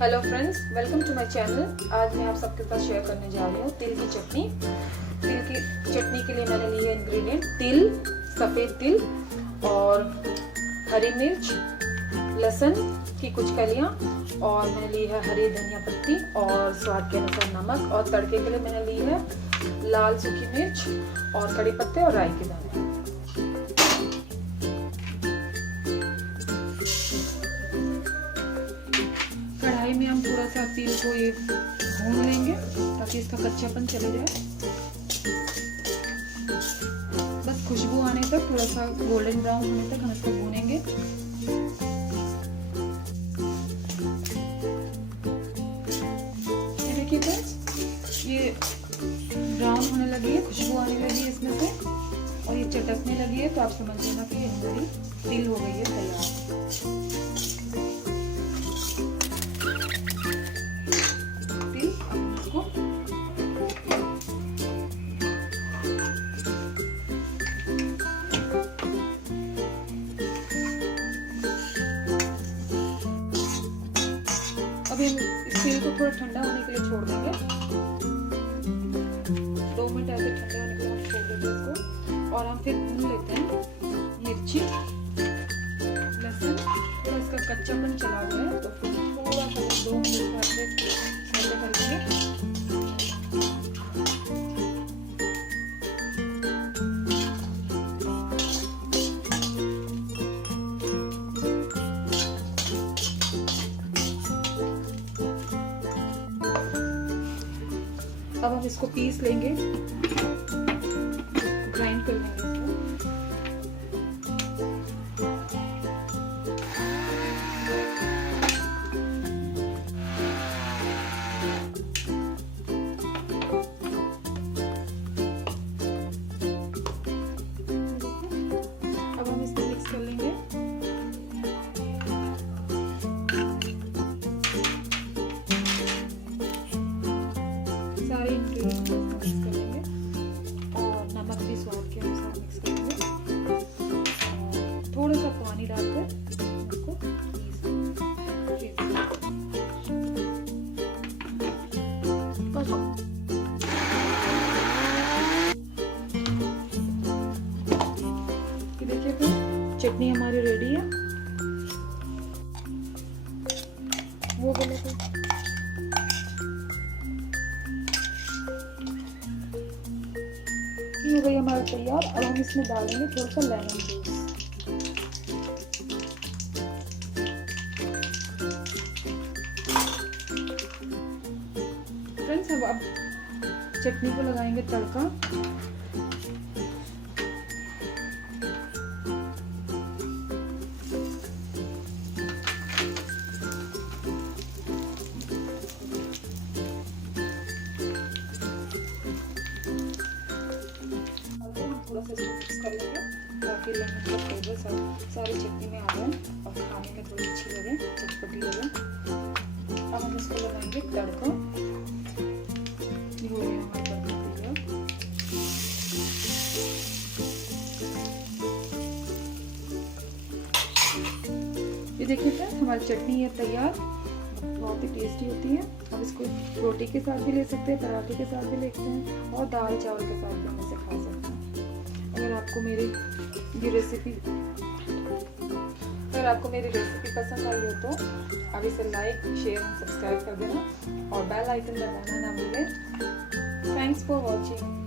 Hello friends, welcome to my channel. आज मैं आप सबके साथ शेयर करने जा रही हूँ तिल की चटनी। तिल की चटनी के लिए मैंने ली है इंग्रेडिएंट तिल, सफ़ेद तिल और हरी मिर्च, लहसुन की कुछ कलियाँ और मैंने ली है हरी धनिया पत्ती और स्वाद के अनुसार नमक। और तड़के के लिए मैंने ली है लाल सूखी मिर्च और कड़ी पत्ते और राई के दाने। कढ़ाई में हम थोड़ा सा तिल को ये भून लेंगे ताकि इसका कच्चापन चले जाए। बस खुशबू आने तक, थोड़ा सा गोल्डन ब्राउन होने तक हम इसको भूनेंगे। देखिए फ्रेंड्स, ये ब्राउन होने लगी है, खुशबू आने लगी है इसमें से और ये चटकने लगी है, तो आप समझ लेना कि हमारी तिल हो गई है तैयार। अब हम इस तिल को थोड़ा ठंडा होने के लिए छोड़ देंगे। 2 मिनट ऐसे ठंडा होने के लिए हम छोड़ देंगे इसको। और हम फिर भून लेते हैं मिर्ची, लहसुन। थोड़ा इसका कच्चापन चला गया है तो फिर थोड़ा सा 2 मिनट बाद से ठंडा करेंगे। अब हम इसको पीस लेंगे, ग्राइंड कर लेंगे इसको। अब हम इसको मिक्स कर लेंगे। सारे इंग्रेडिएंट्स मिक्स कर लेंगे और नमक भी स्वाद के अनुसार मिक्स करेंगे। थोड़ा सा पानी डालकर इसको ये देखिए फिर चटनी हमारी रेडी है। वो बोले हो गई हमारा तैयार। अब हम इसमें डालेंगे थोड़ा सा लेमन जूस। फ्रेंड्स, अब चटनी को लगाएंगे तड़का। थोड़ा सा इसको मिक्स कर लेंगे ताकि लेमन का फ्लेवर सारी चटनी में आ जाए और खाने में थोड़ी अच्छी लगे, चटपटी लगे। अब हम इसको लगाएंगे तड़का। ये हो गया हमारा तड़का तैयार। ये देखिए फ्रेंड्स, हमारी चटनी है तैयार। बहुत ही टेस्टी होती है। हम इसको रोटी के साथ भी ले सकते हैं, पराठे के साथ भी ले सकते हैं और दाल चावल के साथ भी हम इसे खा सकते हैं। अगर आपको मेरी रेसिपी पसंद आई हो तो आप इसे लाइक, शेयर एंड सब्सक्राइब कर देना और बेल आइकन दबाना ना भूलें। Thanks for watching.